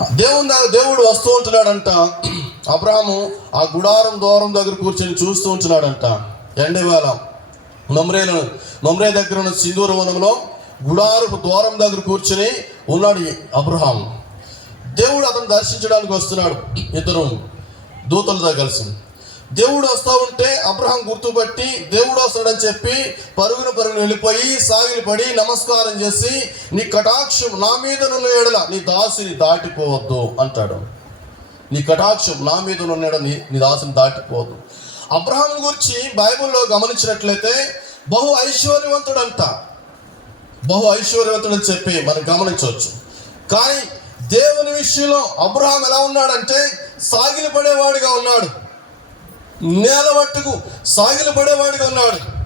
దేవుని దేవుడు వస్తూ ఉంటున్నాడంట. అబ్రాహము ఆ గుడారం దూరం దగ్గర కూర్చొని చూస్తూ ఉంటున్నాడంట. ఎండవేళ మమ్రేలు మమ్రే దగ్గర ఉన్న సింధూర వనంలో గుడారపు ద్వారం దగ్గర కూర్చొని ఉన్నాడు అబ్రహాం దేవుడు అతను దర్శించడానికి వస్తున్నాడు. ఇద్దరు దూతలతో కలిసి. దేవుడు వస్తా ఉంటే అబ్రహం గుర్తుపట్టి దేవుడు వస్తాడని చెప్పి పరుగున పరుగున వెళ్ళిపోయి సాగిలి పడి నమస్కారం చేసి నీ కటాక్షం నా మీద నున్న ఎడల నీ దాసిని దాటిపోవద్దు అంటాడు. నీ కటాక్షం నా మీద ఉన్న ఎడల నీ నీ దాసిని దాటిపోవద్దు. అబ్రహం గురించి బైబిల్లో గమనించినట్లయితే బహు ఐశ్వర్యవంతుడంట. బహు ఐశ్వర్యవంతుడని చెప్పి మనం గమనించవచ్చు. కానీ దేవుని విషయంలో అబ్రహాం ఎలా ఉన్నాడంటే సాగిలి పడేవాడిగా ఉన్నాడు. నేల మట్టుకు సాగిలు పడేవాడిగా ఉన్నాడు.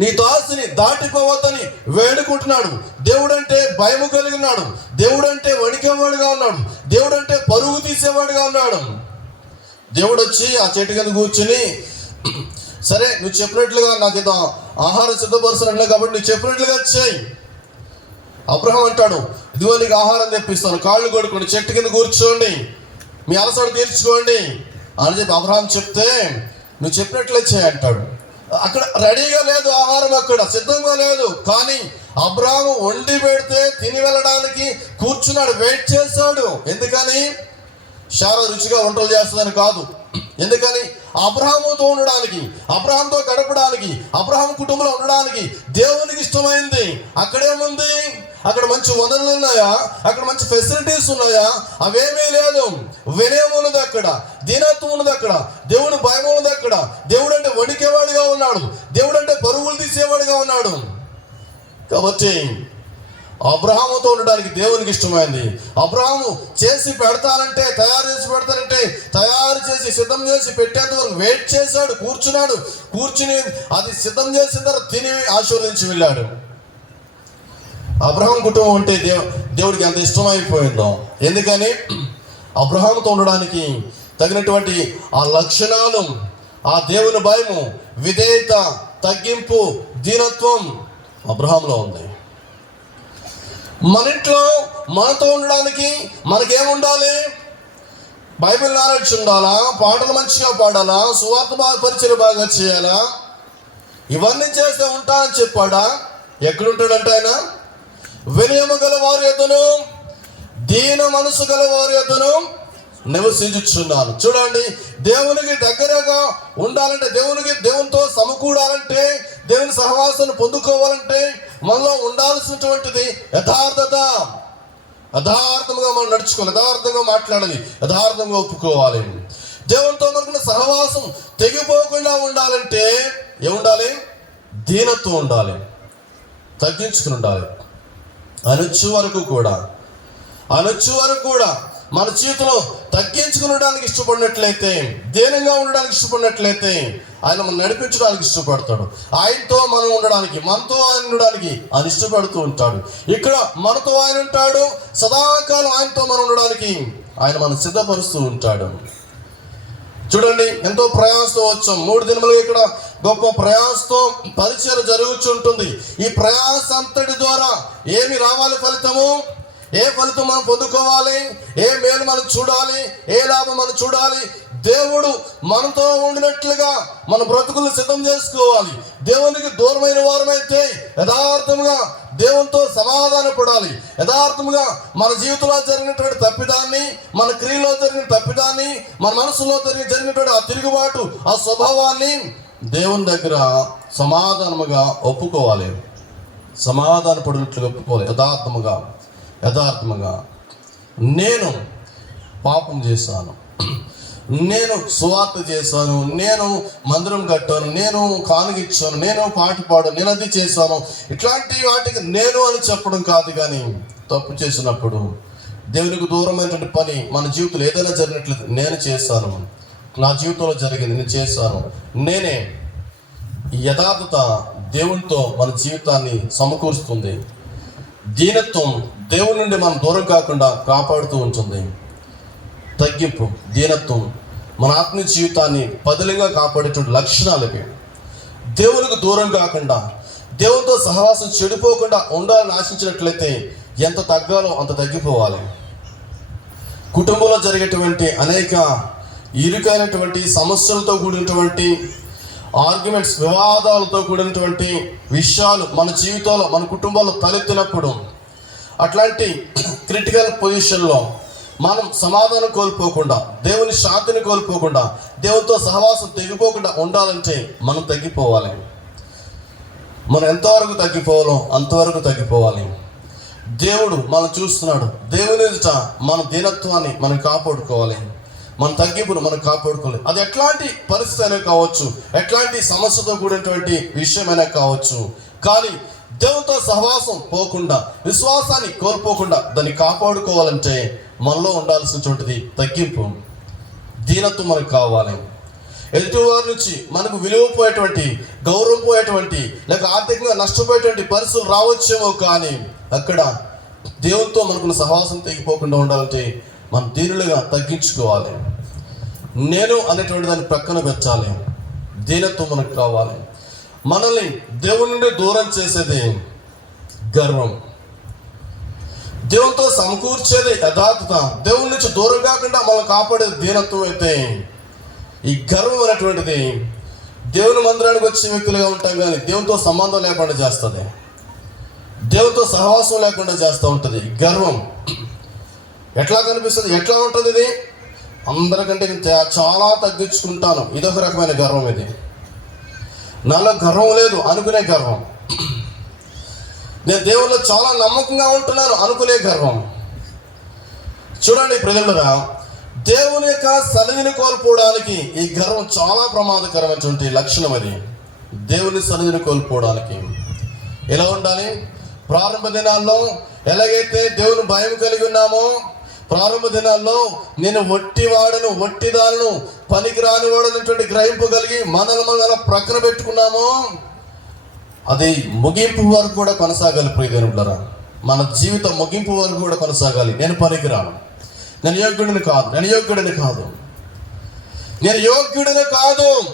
నీ తాసుని దాటిపోవద్దని వేడుకుంటున్నాడు. దేవుడంటే భయము కలిగి ఉన్నాడు. దేవుడంటే వణికేవాడుగా ఉన్నాడు. దేవుడంటే పరుగు తీసేవాడుగా ఉన్నాడు. దేవుడు వచ్చి ఆ చెట్టు కింద కూర్చుని సరే నువ్వు చెప్పినట్లుగా నాకు ఏదో ఆహారం సిద్ధపరుస్తున్నట్లు కాబట్టి నువ్వు చెప్పినట్లుగా చేయి. అబ్రహం అంటాడు ఇదిగో నీకు ఆహారం తెప్పిస్తాను. కాళ్ళు కొడుకోండి చెట్టు కింద కూర్చోండి. మీ అలసట తీర్చుకోండి. అని చెప్పి అబ్రహాం చెప్తే నువ్వు చెప్పినట్లే చేయంటాడు అక్కడ రెడీగా లేదు ఆహారం అక్కడ సిద్ధంగా లేదు. కానీ అబ్రాహం వండి పెడితే తిని వెళ్ళడానికి కూర్చున్నాడు వెయిట్ చేశాడు. ఎందుకని? చాలా రుచిగా వంటలు చేస్తుందని కాదు. ఎందుకని? అబ్రహాముతో ఉండడానికి అబ్రహాంతో గడపడానికి అబ్రహాం కుటుంబంలో ఉండడానికి దేవునికి ఇష్టమైంది. అక్కడేముంది? అక్కడ మంచి వనరులు ఉన్నాయా? అక్కడ మంచి ఫెసిలిటీస్ ఉన్నాయా? అవేమీ లేదు. వినయం ఉన్నది అక్కడ. దీనత్వం ఉన్నది అక్కడ. దేవుని భయం ఉన్నది అక్కడ. దేవుడు అంటే వణికేవాడిగా ఉన్నాడు. దేవుడు అంటే పరుగులు తీసేవాడిగా ఉన్నాడు. కాబట్టి అబ్రహాముతో ఉండడానికి దేవునికి ఇష్టమైంది. అబ్రహాము చేసి పెడతానంటే తయారు చేసి పెడతానంటే తయారు చేసి సిద్ధం చేసి పెట్టేంత వరకు వెయిట్ చేశాడు కూర్చున్నాడు. కూర్చుని అది సిద్ధం చేసిన తర్వాత తిని ఆశీర్వదించి వెళ్ళాడు. అబ్రహాం కుటుంబం అంటే దేవు దేవుడికి ఎంత ఇష్టమైపోయిందో. ఎందుకని? అబ్రహాంతో ఉండడానికి తగినటువంటి ఆ లక్షణాలు ఆ దేవుని భయము విధేయత తగ్గింపు దీనత్వం అబ్రహాంలో ఉంది. మన ఇంట్లో మనతో ఉండడానికి మనకేముండాలి బైబిల్ నాలెడ్జ్ ఉండాలా? పాటలు మంచిగా పాడాలా? సువార్త బాగా పరిచయం బాగా చేయాలా? ఇవన్నీ చేస్తే ఉంటానని చెప్పాడా? ఎక్కడుంటాడంటే ఆయన? వినయము గల వారి ఎదును దీన మనసు గల వారి ఎదును నివసించుచున్నారు చూడండి దేవునికి దగ్గరగా ఉండాలంటే దేవునికి దేవునితో సమకూడాలంటే దేవుని సహవాసాన్ని పొందుకోవాలంటే మనలో ఉండాల్సినటువంటిది యథార్థత. యథార్థంగా మనం నడుచుకోవాలి యథార్థంగా మాట్లాడాలి యథార్థంగా ఒప్పుకోవాలి. దేవునితో మనకున్న సహవాసం తెగిపోకుండా ఉండాలంటే ఏముండాలి? దీనత్వం ఉండాలి తగ్గించుకుని ఉండాలి. అనొచ్చు వరకు కూడా. అనొచ్చు వరకు కూడా మన జీవితంలో తగ్గించుకుని ఉండడానికి ఇష్టపడినట్లయితే దీనంగా ఉండడానికి ఇష్టపడినట్లయితే ఆయన మనం నడిపించడానికి ఇష్టపడతాడు. ఆయనతో మనం ఉండడానికి మనతో ఆయన ఉండడానికి ఆయన ఇష్టపడుతూ ఉంటాడు. ఇక్కడ మనతో ఆయన ఉంటాడు సదాకాలం ఆయనతో మనం ఉండడానికి ఆయన మనం సిద్ధపరుస్తూ ఉంటాడు. చూడండి ఎంతో ప్రయాసంతో వచ్చాం. మూడు దినములు ఇక్కడ గొప్ప ప్రయాసంతో పరిచయం జరుగుతుంటుంది ఈ ప్రయాస అంతటి ద్వారా ఏమి రావాలి ఫలితము? ఏ ఫలితం మనం పొందుకోవాలి? ఏ మేలు మనం చూడాలి? ఏ లాభం మనం చూడాలి? దేవుడు మనతో ఉండినట్లుగా మన బ్రతుకులు సిద్ధం చేసుకోవాలి. దేవునికి దూరమైన వారమైతే యథార్థముగా దేవునితో సమాధాన పడాలి. యథార్థముగా మన జీవితంలో జరిగినటువంటి తప్పిదాన్ని మన క్రియలో జరిగిన తప్పిదాన్ని మన మనసులో జరిగిన జరిగినటువంటి ఆ తిరుగుబాటు ఆ స్వభావాన్ని దేవుని దగ్గర సమాధానముగా ఒప్పుకోవాలి. సమాధాన పడినట్లుగా ఒప్పుకోవాలి. యథార్థముగా యథార్థముగా. నేను పాపం చేశాను. నేను సువార్త చేశాను. నేను మందిరం కట్టాను. నేను కానుగిచ్చాను నేను పాట పాడు నేను అది చేశాను. ఇట్లాంటి వాటికి నేను అని చెప్పడం కాదు కానీ తప్పు చేసినప్పుడు దేవునికి దూరమైనటువంటి పని మన జీవితంలో ఏదైనా జరిగినట్లయితే నేను చేశాను. నా జీవితంలో జరిగింది నేను చేశాను. నేనే యథార్థత దేవునితో మన జీవితాన్ని సమకూరుస్తుంది. దీనత్వం దేవుని నుండి మనం దూరం కాకుండా కాపాడుతూ ఉంటుంది. తగ్గింపు దీనత్వం మన ఆత్మీయ జీవితాన్ని పదిలంగా కాపాడేటువంటి లక్షణాలు ఇవి. దేవునికి దూరం కాకుండా దేవునితో సహవాసం చెడిపోకుండా ఉండాలని ఆశించినట్లయితే ఎంత తగ్గాలో అంత తగ్గిపోవాలి. కుటుంబంలో జరిగేటువంటి అనేక ఇరుకైనటువంటి సమస్యలతో కూడినటువంటి ఆర్గ్యుమెంట్స్ వివాదాలతో కూడినటువంటి విషయాలు మన జీవితంలో మన కుటుంబాల్లో తలెత్తినప్పుడు అట్లాంటి క్రిటికల్ పొజిషన్లో మనం సమాధానం కోల్పోకుండా దేవుని శాంతిని కోల్పోకుండా దేవునితో సహవాసం తెగిపోకుండా ఉండాలంటే మనం తగ్గిపోవాలి. మనం ఎంతవరకు తగ్గిపోవాలో అంతవరకు తగ్గిపోవాలి. దేవుడు మనం చూస్తున్నాడు. దేవుని ఎదుట మన దీనత్వాన్ని మనం కాపాడుకోవాలి. మన తగ్గింపును మనం కాపాడుకోవాలి. అది ఎట్లాంటి పరిస్థితి అయినా కావచ్చు ఎట్లాంటి సమస్యతో కూడినటువంటి విషయమైనా కావచ్చు. కానీ దేవునితో సహవాసం పోకుండా విశ్వాసాన్ని కోల్పోకుండా దాన్ని కాపాడుకోవాలంటే మనలో ఉండాల్సినటువంటిది తగ్గింపు దీనత్వం మనకు కావాలి. ఎదుటివారి నుంచి మనకు విలువ పోయేటువంటి గౌరవం పోయేటువంటి లేక ఆర్థికంగా నష్టపోయేటువంటి పరిస్థితులు రావచ్చేమో కానీ అక్కడ దేవునితో మనకున్న సహవాసం తెగిపోకుండా ఉండాలంటే మనం దీనులుగా తగ్గించుకోవాలి. నేను అనేటువంటి దాన్ని ప్రక్కన పెట్టాలి. దీనత్వం మనకు కావాలి. మనల్ని దేవుని నుండి దూరం చేసేది గర్వం. దేవునితో సమకూర్చేది యథార్థత. దేవుని నుంచి దూరం కాకుండా మనం కాపాడేది దీనత్వం అయితే ఈ గర్వం అనేటువంటిది దేవుని మందిరానికి వచ్చే వ్యక్తులుగా ఉంటాం కానీ దేవునితో సంబంధం లేకుండా చేస్తుంది. దేవునితో సహవాసం లేకుండా చేస్తూ ఉంటుంది. గర్వం. ఎట్లా కనిపిస్తుంది? ఎట్లా ఉంటుంది ఇది? అందరికంటే చాలా తగ్గించుకుంటాను. ఇదొక రకమైన గర్వం ఇది. నాలో గర్వం లేదు అనుకునే గర్వం. నేను దేవుళ్ళు చాలా నమ్మకంగా ఉంటున్నాను అనుకునే గర్వం. చూడండి ప్రజలరా దేవుని యొక్క సన్నిధిని కోల్పోవడానికి ఈ గర్వం చాలా ప్రమాదకరమైనటువంటి లక్షణం అది. దేవుని సన్నిధిని కోల్పోవడానికి. ఎలా ఉండాలి? ప్రారంభ దినాల్లో ఎలాగైతే దేవుని భయం కలిగి ఉన్నామో ప్రారంభ దినాల్లో నేను వట్టివాడను వట్టిదాలను పనికి రానివాడనటువంటి గ్రహింపు కలిగి మనల్ని మనం ఎలా ప్రక్కన పెట్టుకున్నామో. అది ముగింపు వరకు కూడా కొనసాగాలి ప్రియదేనులరా మన జీవితం ముగింపు వరకు కూడా కొనసాగాలి. నేను పనికిరాను. నేను యోగ్యుడిని కాదు. నేను యోగ్యుడిని కాదు. నేను యోగ్యుడిని కాదు.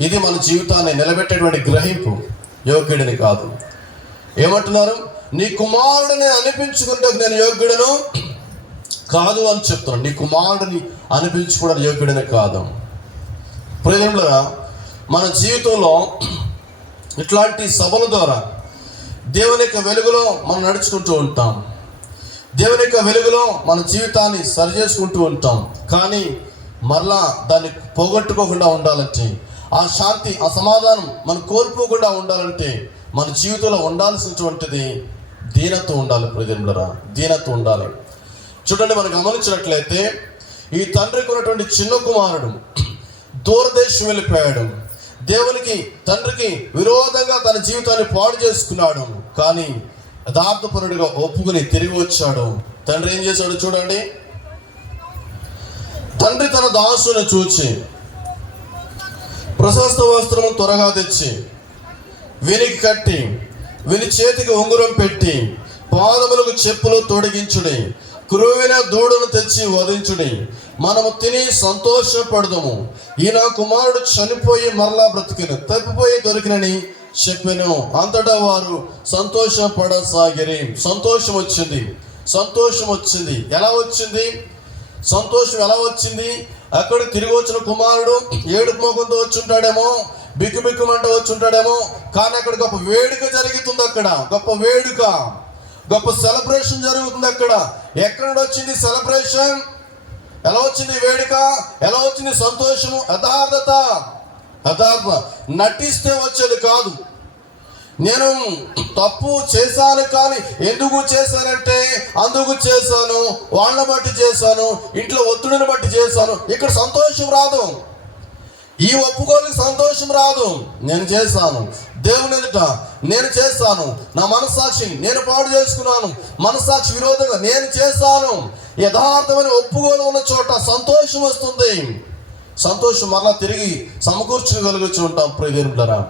ఇది మన జీవితాన్ని నిలబెట్టేటువంటి గ్రహింపు. యోగ్యుడిని కాదు. ఏమంటున్నారు? నీ కుమారుడిని అనిపించుకుంటే నేను యోగ్యుడను? కాదు అని చెప్తున్నాను నీ కుమారుడిని అనిపించుకోవడానికి యోగ్యుడిని కాదు. ప్రియములరా మన జీవితంలో ఇట్లాంటి సభల ద్వారా దేవుని యొక్క వెలుగులో మనం నడుచుకుంటూ ఉంటాం. దేవుని యొక్క వెలుగులో మన జీవితాన్ని సరి చేసుకుంటూ ఉంటాం. కానీ మరలా దాన్ని పోగొట్టుకోకుండా ఉండాలంటే ఆ శాంతి ఆ సమాధానం మనం కోల్పోకుండా ఉండాలంటే మన జీవితంలో ఉండాల్సినటువంటిది దీనత్వం ఉండాలి ప్రజలరా దీనత్వం ఉండాలి. చూడండి మనం గమనించినట్లయితే ఈ తండ్రికి ఉన్నటువంటి చిన్న కుమారుడు దూరదేశం వెళ్ళిపోయాడు. దేవునికి తండ్రికి విరోధంగా తన జీవితాన్ని పాడు చేసుకున్నాడు. కానీ యథార్థపరుడిగా ఒప్పుకుని తిరిగి వచ్చాడు. తండ్రి ఏం చేశాడు చూడండి. తండ్రి తన దాసుని చూచి ప్రశస్త వస్త్రము త్వరగా తెచ్చి వీనికి కట్టి విని చేతికి ఉంగరం పెట్టి పాదములకు చెప్పులు తొడిగించుడి కురువిన దూడను తెచ్చి వధించుడి. మనము తిని సంతోషపడదాము. ఈయన కుమారుడు చనిపోయి మరలా బ్రతికిన. తప్పిపోయి దొరికినని చెప్పాను. అంతటా వారు సంతోషపడసాగిరి. సంతోషం వచ్చింది. సంతోషం వచ్చింది. ఎలా వచ్చింది? సంతోషం ఎలా వచ్చింది? అక్కడ తిరిగి వచ్చిన కుమారుడు ఏడుపు ముఖంతో వచ్చి ఉంటాడేమో బిక్కు బిక్కుమంట వచ్చి ఉంటాడేమో కానీ అక్కడ గొప్ప వేడుక జరుగుతుంది అక్కడ. గొప్ప వేడుక. గొప్ప సెలబ్రేషన్ జరుగుతుంది అక్కడ. ఎక్కడ నుండి వచ్చింది సెలబ్రేషన్ ఎలా వచ్చింది వేడుక? ఎలా వచ్చింది సంతోషము? యథార్థత. యథార్థ. నటిస్తే వచ్చేది కాదు. నేను తప్పు చేశాను కానీ ఎందుకు చేశానంటే అందుకు చేశాను వాళ్ళని బట్టి చేశాను ఇంట్లో ఒత్తిడిని బట్టి చేశాను. ఇక్కడ సంతోషం రాదు. ఈ ఒప్పుకోనికి సంతోషం రాదు. నేను చేశాను. దేవుని ఎదుట నేను చేస్తాను. నా మనస్సాక్షి నేను పాడు చేసుకున్నాను. మనస్సాక్షి విరోధంగా నేను చేస్తాను. యథార్థమైన ఒప్పుకోలు ఉన్న చోట సంతోషం వస్తుంది. సంతోషం మరలా తిరిగి సమకూర్చుకోగలుగుతూ ఉంటాం. ప్రియదేవులరా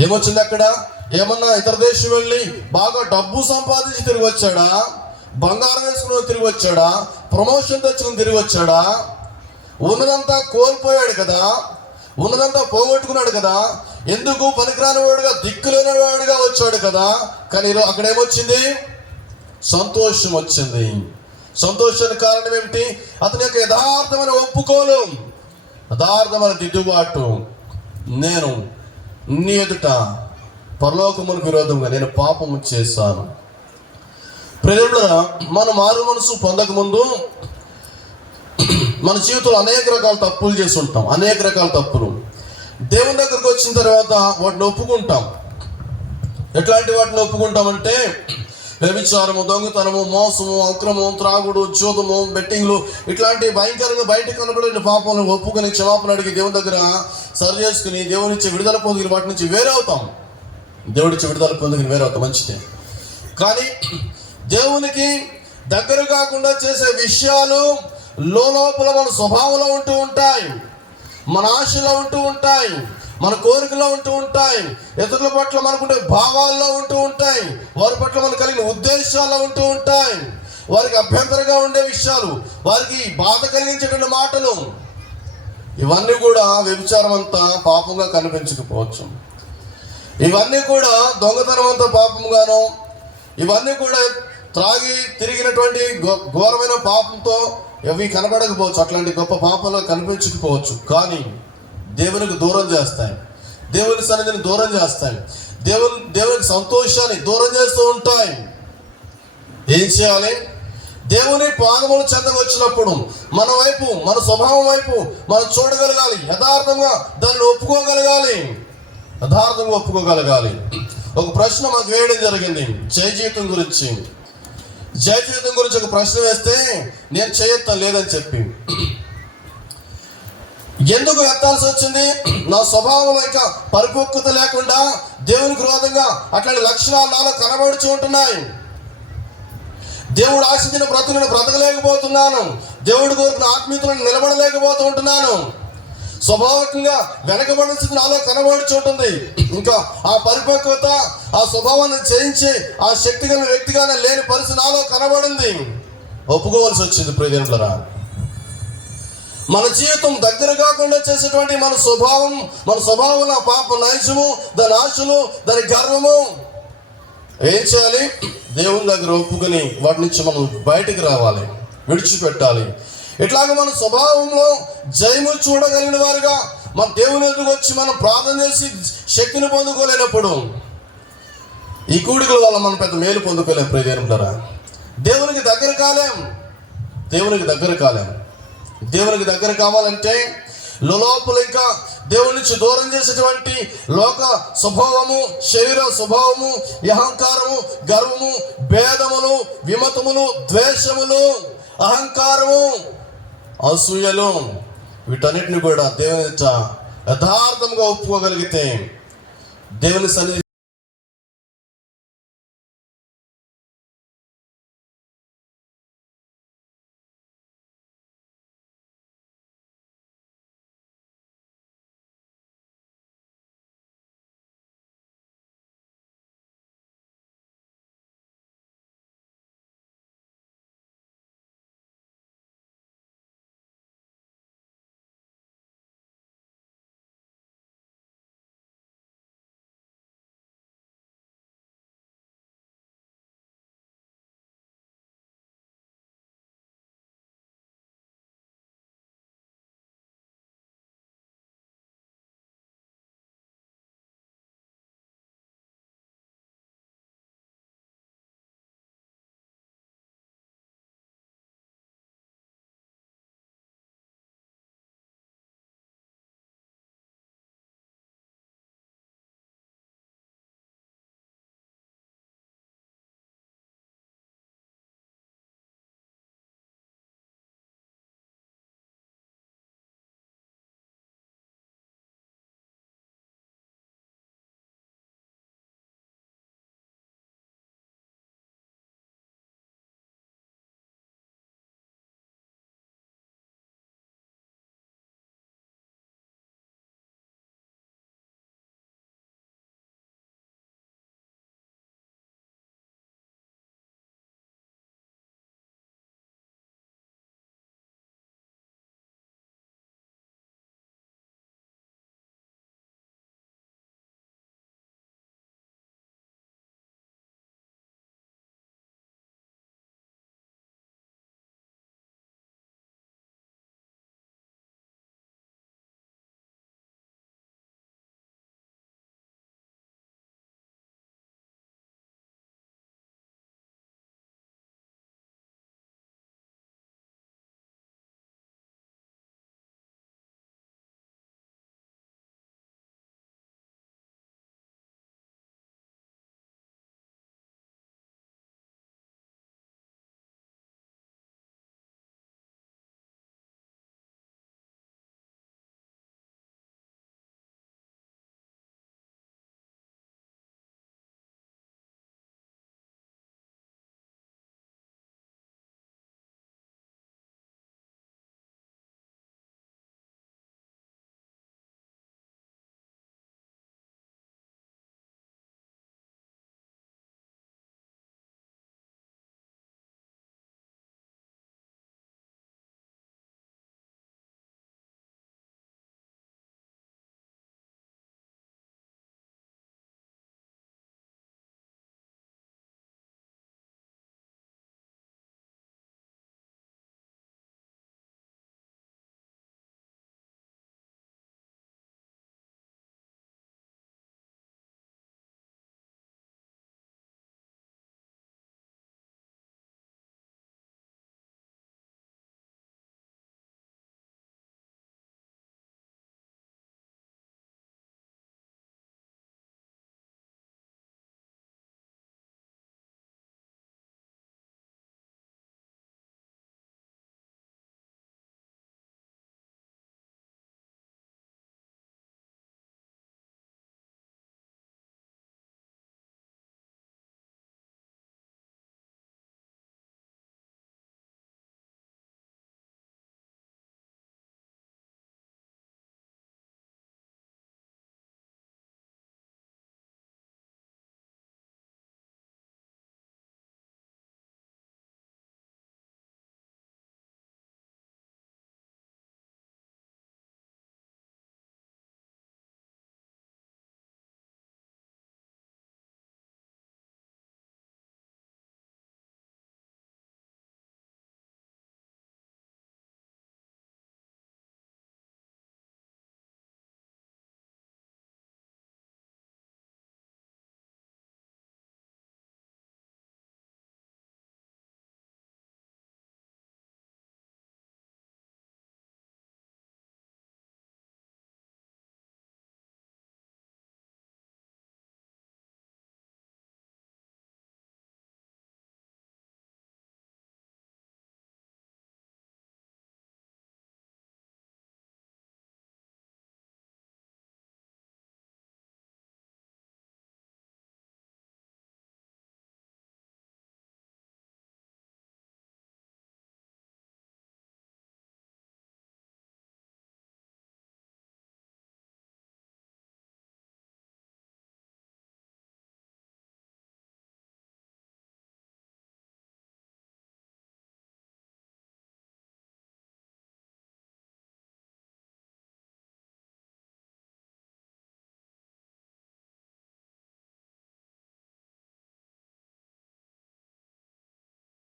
ఏమొచ్చింది అక్కడ? ఏమన్నా ఇతర దేశం వెళ్ళి బాగా డబ్బు సంపాదించి తిరిగి వచ్చాడా? బంగారం వేసుకుని తిరిగి వచ్చాడా? ప్రమోషన్ తెచ్చుకుని తిరిగి వచ్చాడా? ఉన్నదంతా కోల్పోయాడు కదా. ఉన్నదంతా పోగొట్టుకున్నాడు కదా. ఎందుకు? పనికిరాని వాడుగా దిక్కులేని వాడుగా వచ్చాడు కదా. కానీ అక్కడ ఏమొచ్చింది? సంతోషం వచ్చింది. సంతోషానికి కారణం ఏమిటి? అతని యొక్క యథార్థమైన ఒప్పుకోలు యథార్థమైన దిద్దుబాటు. నేను నీ ఎదుట పరలోకములకు విరోధంగా నేను పాపము చేశాను. ప్రజల మన మారు మనసు పొందకముందు మన జీవితంలో అనేక రకాల తప్పులు చేసి ఉంటాం. అనేక రకాల తప్పులు. దేవుని దగ్గరకు వచ్చిన తర్వాత వాటిని ఒప్పుకుంటాం. ఎట్లాంటి వాటిని ఒప్పుకుంటామంటే వ్యభిచారము దొంగతనము మోసము అక్రమం త్రాగుడు జోదము బెట్టింగ్లు ఇట్లాంటి భయంకరంగా బయటకు కనబడిన పాపాలను ఒప్పుకొని క్షమాపణ అడిగి దేవుని దగ్గర సరి చేసుకుని దేవుని నుంచి విడుదల పొందిన వాటి నుంచి వేరే అవుతాం దేవుడి నుంచి విడుదల పొందుకుని వేరే అవుతాం మంచిదే. కానీ దేవునికి దగ్గర కాకుండా చేసే విషయాలు లోపల మన స్వభావంలో ఉంటూ ఉంటాయి. మన ఆశలో ఉంటూ ఉంటాయి. మన కోరికలో ఉంటూ ఉంటాయి. ఇతరుల పట్ల మనకుండే భావాల్లో ఉంటూ ఉంటాయి. వారి పట్ల మనకు కలిగిన ఉద్దేశాల్లో ఉంటూ ఉంటాయి. వారికి అభ్యంతరంగా ఉండే విషయాలు వారికి బాధ కలిగించేటువంటి మాటలు ఇవన్నీ కూడా వ్యభిచారం అంతా పాపంగా కనిపించకపోవచ్చు. ఇవన్నీ కూడా దొంగతనం అంతా పాపంగాను ఇవన్నీ కూడా త్రాగి తిరిగినటువంటి ఘో- ఘోరమైన పాపంతో ఇవి కనబడకపోవచ్చు అట్లాంటి గొప్ప పాపాలు కనిపించకపోవచ్చు. కానీ దేవునికి దూరం చేస్తాయి. దేవుని సన్నిధిని దూరం చేస్తాయి. దేవుని దేవునికి సంతోషాన్ని దూరం చేస్తూ ఉంటాయి. ఏం చేయాలి? దేవుని పాదములు చెందకు వచ్చినప్పుడు మన వైపు మన స్వభావం వైపు మనం చూడగలగాలి. యథార్థంగా దాన్ని ఒప్పుకోగలగాలి. యథార్థంగా ఒప్పుకోగలగాలి. ఒక ప్రశ్న మాకు వేయడం జరిగింది. జయ జీవితం గురించి. జయ గురించి ఒక ప్రశ్న వేస్తే నేను చేయొత్తాను లేదని చెప్పి. ఎందుకు ఎత్తాల్సి వచ్చింది? నా స్వభావంలో ఇంకా పరిపక్వత లేకుండా దేవునికి విరోధంగా అట్లాంటి లక్షణాలు నాలో కనబడుచు ఉంటున్నాయి. దేవుడు ఆశించిన బ్రతుకులను బ్రతకలేకపోతున్నాను. దేవుడి కోరిన ఆత్మీయతలను నిలబడలేకపోతూ ఉంటున్నాను. స్వభావకంగా వెనకబడిన నాలో కనబడుచుంటుంది ఇంకా ఆ పరిపక్వత ఆ స్వభావాన్ని చేయించి ఆ శక్తి కలిగిన వ్యక్తిగానే లేని పరిస్థితి నాలో కనబడింది. ఒప్పుకోవాల్సి వచ్చింది ప్రజలరా మన జీవితం దగ్గర కాకుండా చేసేటువంటి మన స్వభావం మన స్వభావం ఆ పాప నైజము దాని ఆశలు దాని గర్వము. ఏం చేయాలి? దేవుని దగ్గర ఒప్పుకొని వాటి నుంచి మనం బయటికి రావాలి విడిచిపెట్టాలి. ఇట్లాగ మన స్వభావంలో జయము చూడగలిగిన వారుగా మన దేవుని ఎదుగు వచ్చి మనం ప్రార్థన చేసి శక్తిని పొందుకోలేనప్పుడు ఈ కూడికల వల్ల మనం పెద్ద మేలు పొందుకోలేం ప్రియదేవులారా దేవునికి దగ్గర కాలేం దేవునికి దగ్గర కాలేం. దేవునికి దగ్గర కావాలంటే లోపల ఇంకా దేవుడి నుంచి దూరం చేసేటువంటి లోక స్వభావము శరీర స్వభావము అహంకారము గర్వము భేదములు విమతములు ద్వేషములు అహంకారము అసూయలు వీటన్నిటిని కూడా దేవుని యథార్థంగా ఒప్పుకోగలిగితే దేవుని సన్నిధి